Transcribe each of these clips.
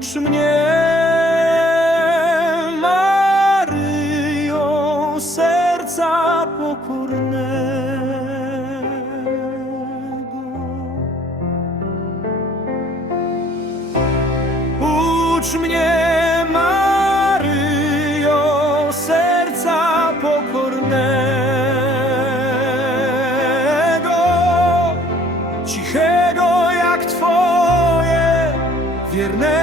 Naucz mnie, Maryjo, serca pokornego. Ucz mnie, Maryjo, serca pokornego, cichego jak Twoje, wiernego.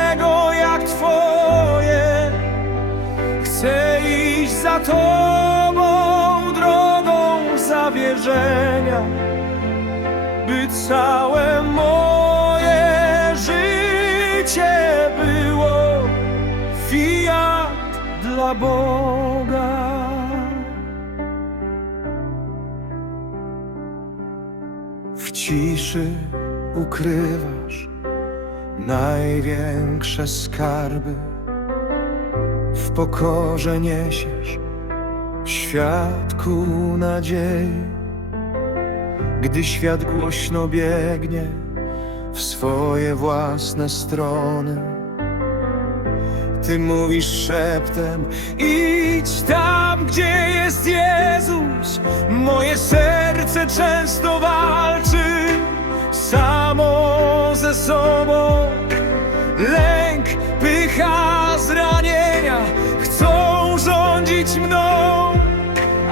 Za Tobą drogą zawierzenia, by całe moje życie było fiat dla Boga. W ciszy ukrywasz największe skarby. Pokorze niesiesz w świadku nadziei. Gdy świat głośno biegnie w swoje własne strony, ty mówisz szeptem: Idź tam, gdzie jest Jezus. Moje serce często walczy samo ze sobą.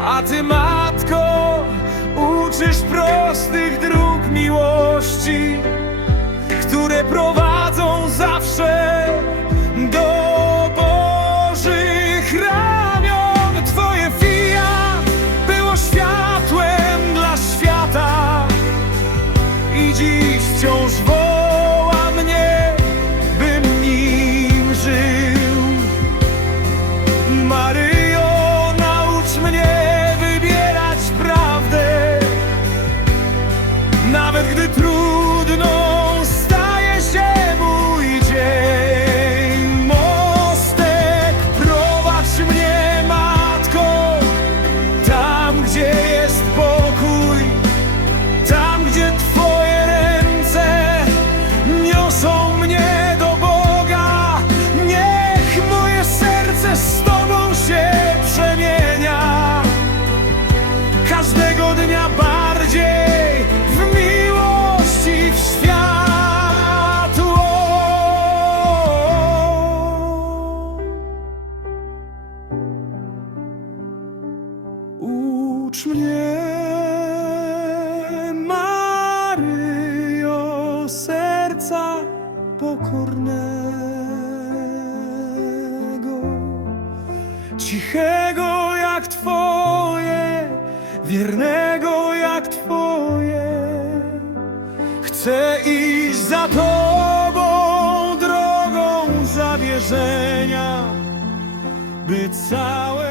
A ty, matko, uczysz prostych dróg miłości, które prowadzą zawsze do Bożych ramion. Twoje fiat było światłem dla świata i dziś wciąż woła nawet gdy trudną staje się mój dzień. Mostek, prowadź mnie, matko, tam gdzie jest pokój. Tam, gdzie Twoje ręce niosą mnie do Boga, niech moje serce z Tobą się przemienia. Każdego dnia bardziej Ucz mnie, Maryjo, serca pokornego, cichego jak Twoje, wiernego jak Twoje. Chcę iść za Tobą drogą zawierzenia, by całe